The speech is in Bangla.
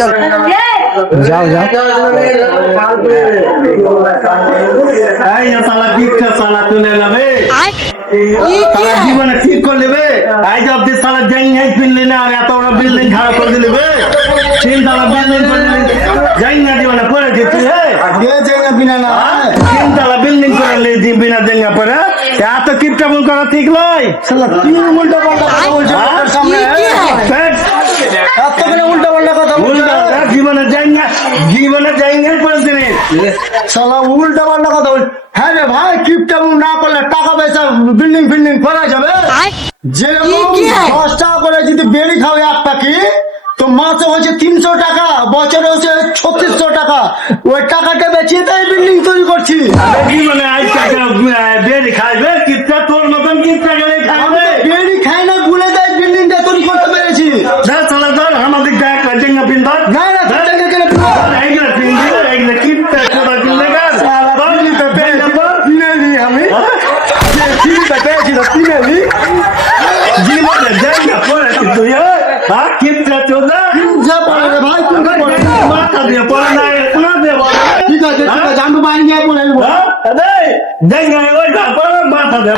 চল যাও যাও জীবনে ঠিক করে নেবে আজ অব্দি সালা জাইন ফিরলি না আর এত বড় বিল্ডিং খারাপ করে দিলে তিন তালা বিল্ডিং করে দিলি জাইন না জীবনে পড়ে যেতে তিন তালা বিল্ডিং করে নিলি বিনা জাইনা পরে এত কিপটাবুল করা ঠিক নয় উল্টা পাল্টা কথা জীবনে জাইনা পরে দিলে শালা উল্টা পাল্টা কথা বল। হ্যাঁ রে ভাই কিপটাবুল না করলে টাকা পয়সা বিল্ডিং করা যাবে যেরকম 10 টাকা করে যদি বেড়ি খাও এক পাখি তো মাসে হচ্ছে 300 টাকা বছরে হচ্ছে 3600 টাকা ওই টাকাটা বেচিয়ে তাই বিল্ডিং তৈরি করছি জীবনে আজ টাকা বেড়ে খাইবে কিপটা তোর মতন কিপটা গেলে খাইবে বেড়ি খাই না ভুলে দেয় বিল্ডিংটা তৈরি করতে পেরেছি ধর আমাদের দেখ জাইনা পিন্দা না না টাকা কেন এইগুলা পিন্দি এইগুলা কিপটা কোথা কিনলে গাছ আমি চিনিটা পেয়েছি তো চিনি জীবনে জাইনা পরে তুই হ্যাঁ কিপটা চোদা যা পড়ে রে ভাই তুমি পড়ে মাথা দিয়ে পড়ে না শোনা দে বলে ঠিক আছে আমি বাইরে নিয়ে পড়ে জাইনা ওই মাথা দিয়ে